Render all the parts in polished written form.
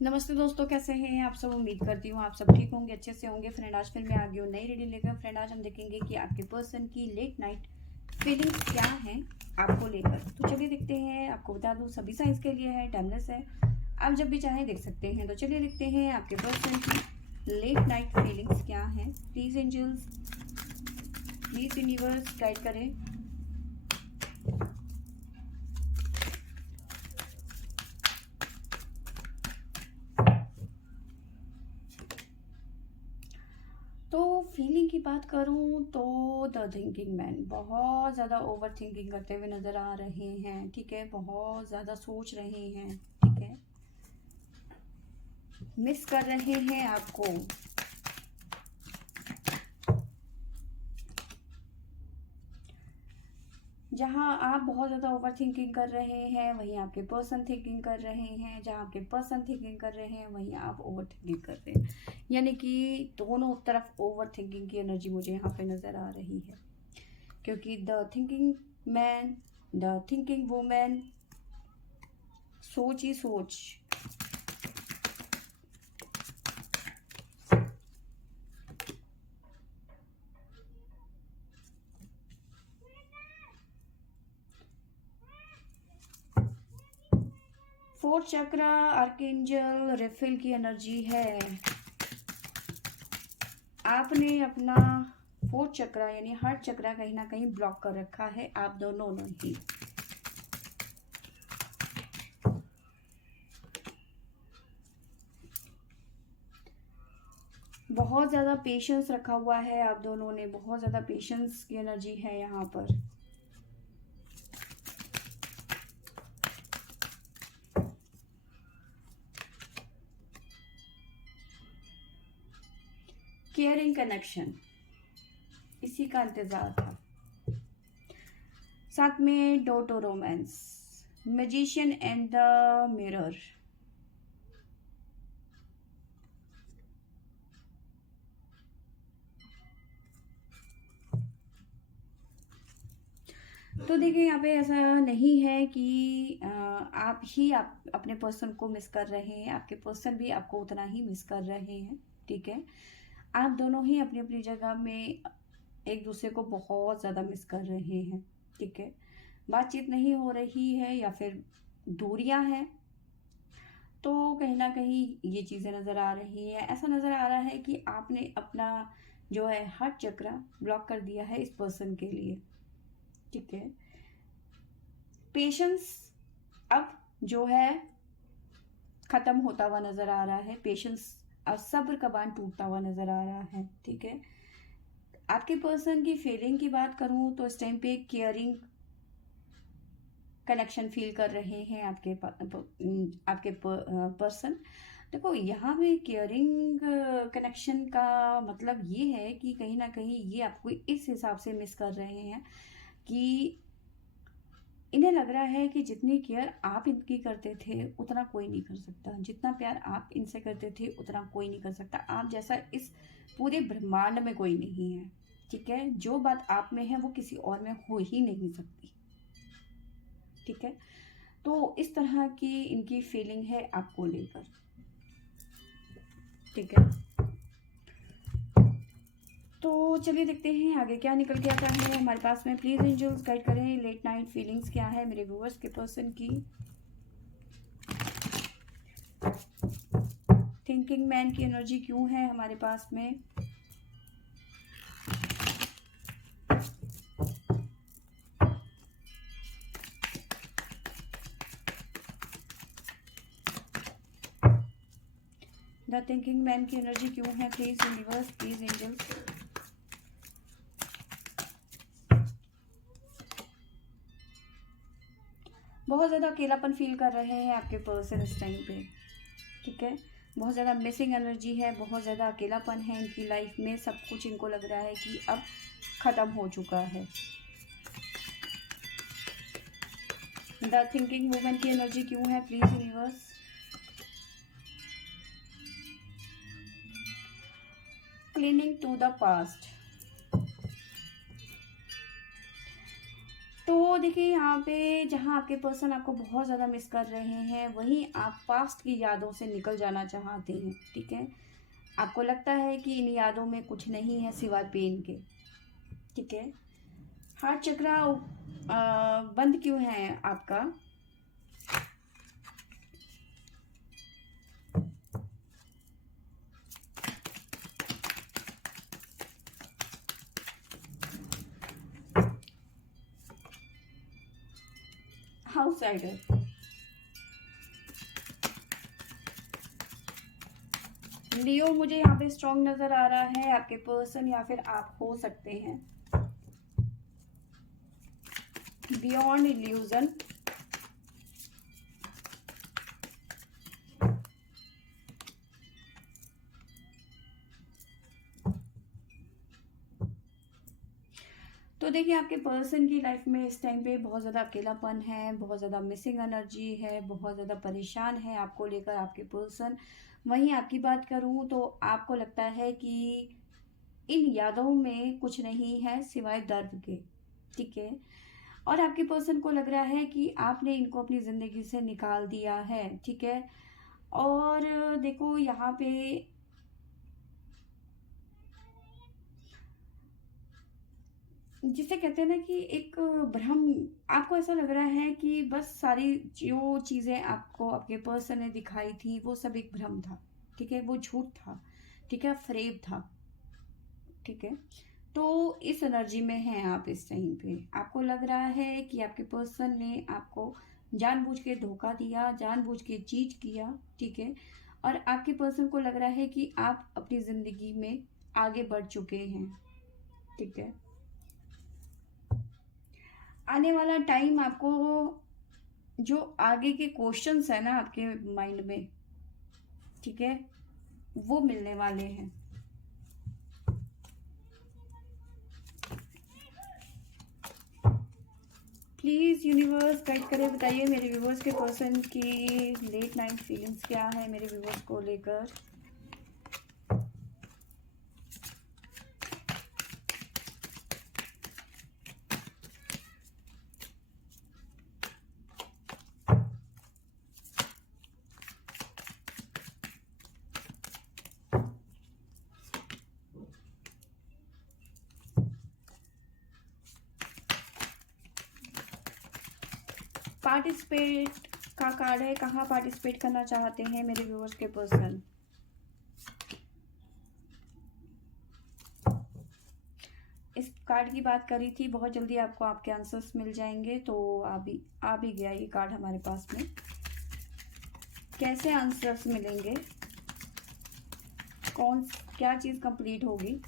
नमस्ते दोस्तों, कैसे हैं आप सब। उम्मीद करती हूँ आप सब ठीक होंगे, अच्छे से होंगे। फ्रेंड आज फिर मैं आ गई हूँ नई रीडिंग लेकर। फ्रेंड आज हम देखेंगे कि आपके पर्सन की लेट नाइट फीलिंग्स क्या हैं आपको लेकर। तो चलिए देखते हैं। आपको बता दूँ सभी साइंस के लिए है, टाइमलेस है, आप जब भी चाहें देख सकते हैं। तो चलिए देखते हैं आपके पर्सन की लेट नाइट फीलिंग्स क्या हैं। Please angels, please universe guide करें। तो फीलिंग की बात करूं तो द थिंकिंग मैन बहुत ज़्यादा ओवर थिंकिंग करते हुए नज़र आ रहे हैं। ठीक है, बहुत ज़्यादा सोच रहे हैं। ठीक है, मिस कर रहे हैं आपको। जहां आप बहुत ज़्यादा ओवर थिंकिंग कर रहे हैं वहीं आपके पर्सन थिंकिंग कर रहे हैं। जहां आपके पर्सन थिंकिंग कर रहे हैं वहीं आप ओवर थिंकिंग कर रहे हैं। यानी कि दोनों तरफ ओवर थिंकिंग की एनर्जी मुझे यहाँ पे नज़र आ रही है। क्योंकि the thinking man, the thinking women, सोच ही सोच। फोर्थ चक्र आर्कएंजल रिफिल की एनर्जी है। आपने अपना फोर्थ चक्र यानी हार्ट चक्र कहीं ना कहीं ब्लॉक कर रखा है, आप दोनों ने ही। बहुत ज़्यादा पेशेंस रखा हुआ है आप दोनों ने, बहुत ज़्यादा पेशेंस की एनर्जी है यहाँ पर। केयरिंग कनेक्शन, इसी का इंतजार था। साथ में डोटो romance, magician and the mirror. तो देखिए यहाँ पे ऐसा नहीं है कि आप अपने पर्सन को मिस कर रहे हैं, आपके पर्सन भी आपको उतना ही मिस कर रहे हैं। ठीक है, आप दोनों ही अपनी अपनी जगह में एक दूसरे को बहुत ज़्यादा मिस कर रहे हैं। ठीक है, बातचीत नहीं हो रही है या फिर दूरियां हैं, तो कहीं ना कहीं ये चीज़ें नज़र आ रही है। ऐसा नज़र आ रहा है कि आपने अपना जो है हार्ट चक्र ब्लॉक कर दिया है इस पर्सन के लिए। ठीक है, पेशेंस अब जो है खत्म होता हुआ नजर आ रहा है। पेशेंस और सब्र का बांध टूटता हुआ नजर आ रहा है। ठीक है, आपके पर्सन की फीलिंग की बात करूं तो इस टाइम पे केयरिंग कनेक्शन फील कर रहे हैं आपके पर्सन। देखो यहाँ पे केयरिंग कनेक्शन का मतलब ये है कि कहीं ना कहीं ये आपको इस हिसाब से मिस कर रहे हैं कि इन्हें लग रहा है कि जितनी केयर आप इनकी करते थे उतना कोई नहीं कर सकता, जितना प्यार आप इनसे करते थे उतना कोई नहीं कर सकता। आप जैसा इस पूरे ब्रह्मांड में कोई नहीं है। ठीक है, जो बात आप में है वो किसी और में हो ही नहीं सकती। ठीक है, तो इस तरह की इनकी फीलिंग है आपको लेकर। ठीक है, तो चलिए देखते हैं आगे क्या निकल के आता है हमारे पास में। प्लीज एंजल्स गाइड करें, लेट नाइट फीलिंग्स क्या है मेरे व्यूअर्स के पर्सन की। थिंकिंग मैन की एनर्जी क्यों है हमारे पास में। द थिंकिंग मैन की एनर्जी क्यों है, प्लीज यूनिवर्स, प्लीज एंजल्स। बहुत ज़्यादा अकेलापन फील कर रहे हैं आपके पर्सन इस टाइम पे। ठीक है, बहुत ज़्यादा मिसिंग एनर्जी है, बहुत ज़्यादा अकेलापन है इनकी लाइफ में। सब कुछ इनको लग रहा है कि अब ख़त्म हो चुका है। द थिंकिंग वुमन की एनर्जी क्यों है, please universe. Cleaning to the past, तो देखिए यहाँ पे जहाँ आपके पर्सन आपको बहुत ज़्यादा मिस कर रहे हैं, वहीं आप पास्ट की यादों से निकल जाना चाहते हैं, ठीक है। आपको लगता है कि इन यादों में कुछ नहीं है सिवाय पेन के, ठीक है। हार्ट चक्रा बंद क्यों है आपका? आउटसाइडर। लियो मुझे यहाँ पे स्ट्रॉन्ग नजर आ रहा है, आपके पर्सन या फिर आप हो सकते हैं। Beyond illusion. तो देखिए आपके पर्सन की लाइफ में इस टाइम पे बहुत ज़्यादा अकेलापन है, बहुत ज़्यादा मिसिंग एनर्जी है, बहुत ज़्यादा परेशान है आपको लेकर आपके पर्सन। वहीं आपकी बात करूं तो आपको लगता है कि इन यादों में कुछ नहीं है सिवाय दर्द के, ठीक है। और आपके पर्सन को लग रहा है कि आपने इनको अपनी ज़िंदगी से निकाल दिया है, ठीक है। और देखो यहाँ पे जिसे कहते हैं ना कि एक भ्रम, आपको ऐसा लग रहा है कि बस सारी जो चीज़ें आपको आपके पर्सन ने दिखाई थी वो सब एक भ्रम था, ठीक है, वो झूठ था, ठीक है, फ्रेब था, ठीक है। तो इस एनर्जी में हैं आप इस टाइम पे। आपको लग रहा है कि आपके पर्सन ने आपको जानबूझ के धोखा दिया, जानबूझ के चीट किया, ठीक है। और आपके पर्सन को लग रहा है कि आप अपनी ज़िंदगी में आगे बढ़ चुके हैं, ठीक है। आने वाला टाइम आपको जो आगे के क्वेश्चंस है ना आपके माइंड में, ठीक है, वो मिलने वाले हैं। प्लीज़ यूनिवर्स गाइड करें, बताइए मेरे व्यूवर्स के पर्सन की लेट नाइट फीलिंग्स क्या है मेरे व्यूवर्स को लेकर। पार्टिसिपेट का कार्ड है, कहाँ पार्टिसिपेट करना चाहते हैं मेरे व्यूवर्स के पर्सन। इस कार्ड की बात करी थी, बहुत जल्दी आपको आपके आंसर्स मिल जाएंगे। तो आ भी गया ये कार्ड हमारे पास में। कैसे आंसर्स मिलेंगे, कौन क्या चीज़ कंप्लीट होगी।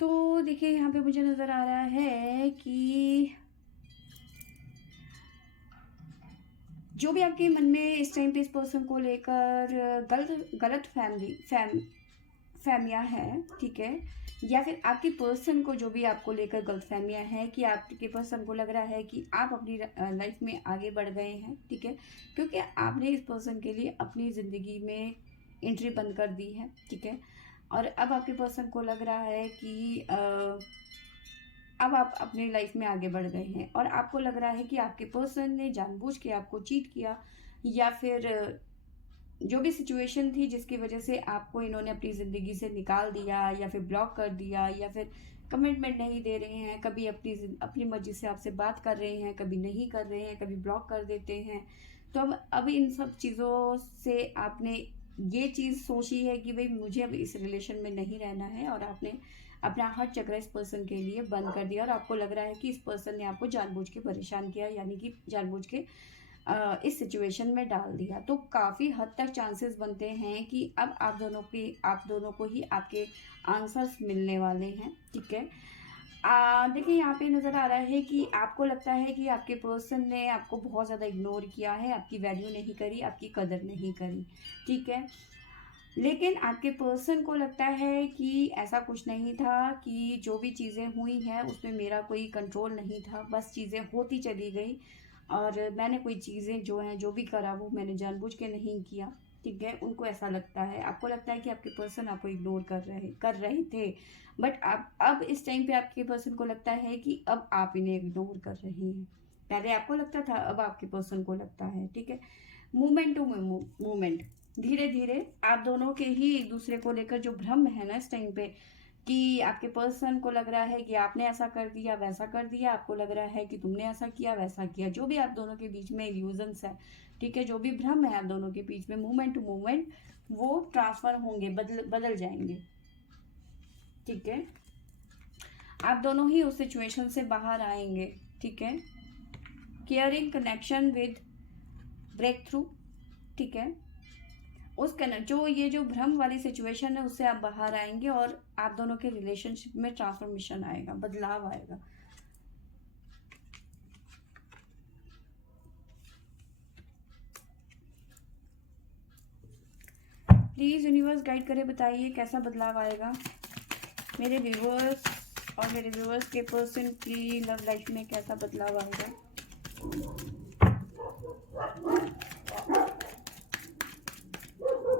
तो देखिए यहाँ पे मुझे नज़र आ रहा है कि जो भी आपके मन में इस टाइम पे इस पर्सन को लेकर गलत फहमियाँ हैं, ठीक है, या फिर आपके पर्सन को जो भी आपको लेकर गलत फहमियाँ हैं कि आपके पर्सन को लग रहा है कि आप अपनी लाइफ में आगे बढ़ गए हैं, ठीक है, क्योंकि आपने इस पर्सन के लिए अपनी ज़िंदगी में एंट्री बंद कर दी है, ठीक है। और अब आपके पर्सन को लग रहा है कि अब आप अपनी लाइफ में आगे बढ़ गए हैं और आपको लग रहा है कि आपके पर्सन ने जानबूझ के आपको चीट किया, या फिर जो भी सिचुएशन थी जिसकी वजह से आपको इन्होंने अपनी ज़िंदगी से निकाल दिया या फिर ब्लॉक कर दिया, या फिर कमिटमेंट नहीं दे रहे हैं, कभी अपनी मर्जी से आपसे बात कर रहे हैं, कभी नहीं कर रहे हैं, कभी ब्लॉक कर देते हैं। तो अब इन सब चीज़ों से आपने ये चीज़ सोची है कि भाई मुझे अब इस रिलेशन में नहीं रहना है, और आपने अपना हर चक्र इस पर्सन के लिए बंद कर दिया। और आपको लग रहा है कि इस पर्सन ने आपको जानबूझ के परेशान किया, यानी कि जानबूझ के इस सिचुएशन में डाल दिया। तो काफ़ी हद तक चांसेस बनते हैं कि अब आप दोनों को ही आपके आंसर्स मिलने वाले हैं, ठीक है। देखिए यहाँ पे नज़र आ रहा है कि आपको लगता है कि आपके पर्सन ने आपको बहुत ज़्यादा इग्नोर किया है, आपकी वैल्यू नहीं करी, आपकी कदर नहीं करी, ठीक है। लेकिन आपके पर्सन को लगता है कि ऐसा कुछ नहीं था, कि जो भी चीज़ें हुई हैं उसमें मेरा कोई कंट्रोल नहीं था, बस चीज़ें होती चली गई और मैंने कोई चीज़ें जो हैं, जो भी करा वो मैंने जानबूझ के नहीं किया, ठीक है। उनको ऐसा लगता है, आपको लगता है कि आपके पर्सन आपको इग्नोर कर रहे थे, बट आप अब इस टाइम पे आपके पर्सन को लगता है कि अब आप इन्हें इग्नोर कर रहे हैं। पहले आपको लगता था, अब आपके पर्सन को लगता है, ठीक है। मूवमेंट टू मूवमेंट, धीरे धीरे आप दोनों के ही एक दूसरे को लेकर जो भ्रम है ना इस टाइम पे, कि आपके पर्सन को लग रहा है कि आपने ऐसा कर दिया, वैसा कर दिया, आपको लग रहा है कि तुमने ऐसा किया, वैसा किया, जो भी आप दोनों के बीच में इल्यूजन्स है, ठीक है, जो भी भ्रम है आप दोनों के बीच में, मूवमेंट टू मूवमेंट वो ट्रांसफर होंगे, बदल जाएंगे, ठीक है। आप दोनों ही उस सिचुएशन से बाहर आएंगे, ठीक है। Caring connection with breakthrough, ठीक है। उस कनेक्ट जो भ्रम वाली सिचुएशन है उससे आप बाहर आएंगे और आप दोनों के रिलेशनशिप में ट्रांसफॉर्मेशन आएगा, बदलाव आएगा। प्लीज यूनिवर्स गाइड करे, बताइए कैसा बदलाव आएगा मेरे व्यूअर्स और मेरे व्यूअर्स के पर्सन की लव लाइफ में, कैसा बदलाव आएगा।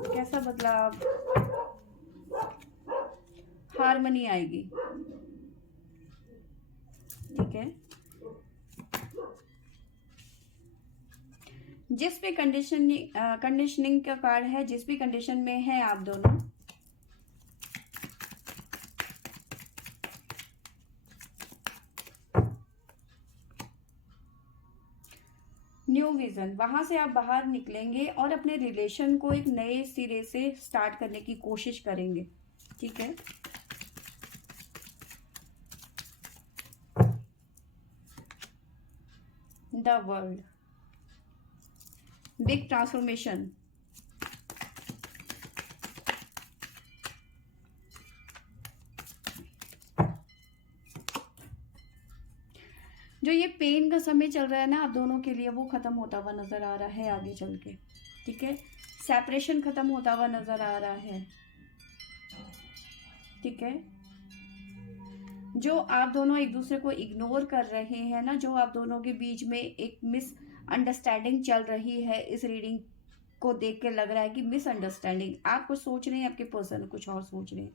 कैसा बदलाव, हार्मनी आएगी, ठीक है। जिस भी कंडीशनिंग का कार्ड है, जिस भी कंडीशन में है आप दोनों, न्यू विजन, वहां से आप बाहर निकलेंगे और अपने रिलेशन को एक नए सिरे से स्टार्ट करने की कोशिश करेंगे, ठीक है। द वर्ल्ड, बिग ट्रांसफॉर्मेशन, जो ये पेन का समय चल रहा है ना आप दोनों के लिए, वो खत्म होता हुआ नजर आ रहा है आगे चल के, ठीक है। सेपरेशन खत्म होता हुआ नजर आ रहा है, ठीक है। जो आप दोनों एक दूसरे को इग्नोर कर रहे हैं ना, जो आप दोनों के बीच में एक मिसअंडरस्टैंडिंग चल रही है, इस रीडिंग को देख के लग रहा है कि मिसअंडरस्टैंडिंग, आप कुछ सोच रहे हैं, आपके पर्सन कुछ और सोच रहे हैं,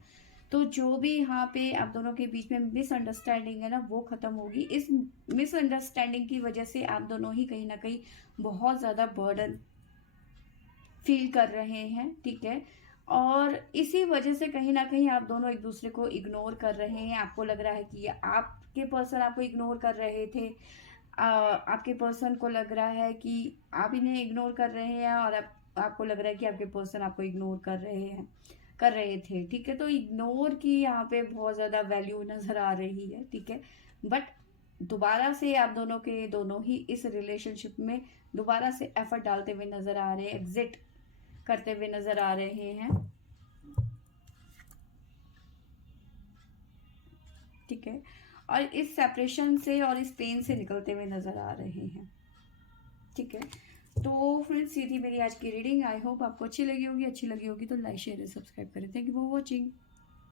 तो जो भी यहाँ पे आप दोनों के बीच में मिसअंडरस्टैंडिंग है ना, वो खत्म होगी। इस मिसअंडरस्टैंडिंग की वजह से आप दोनों ही कहीं ना कहीं बहुत ज़्यादा बर्डन फील कर रहे हैं, ठीक है। और इसी वजह से कहीं ना कहीं आप दोनों एक दूसरे को इग्नोर कर रहे हैं। आपको लग रहा है कि आपके पर्सन आपको इग्नोर कर रहे थे, आपके पर्सन को लग रहा है कि आप इन्हें इग्नोर कर रहे हैं, और आपको लग रहा है कि आपके पर्सन आपको इग्नोर कर रहे थे, ठीक है। तो इग्नोर की यहाँ पे बहुत ज़्यादा वैल्यू नज़र आ रही है, ठीक है। बट दोबारा से आप दोनों के दोनों ही इस रिलेशनशिप में दोबारा से एफर्ट डालते हुए नज़र आ रहे हैं, एग्जिट करते हुए नज़र आ रहे हैं, ठीक है। और इस सेपरेशन से और इस पेन से निकलते हुए नज़र आ रहे हैं, ठीक है। तो फ्रेंड्स, ये थी मेरी आज की रीडिंग। आई होप आपको अच्छी लगी होगी तो लाइक शेयर सब्सक्राइब करें। Thank you for watching.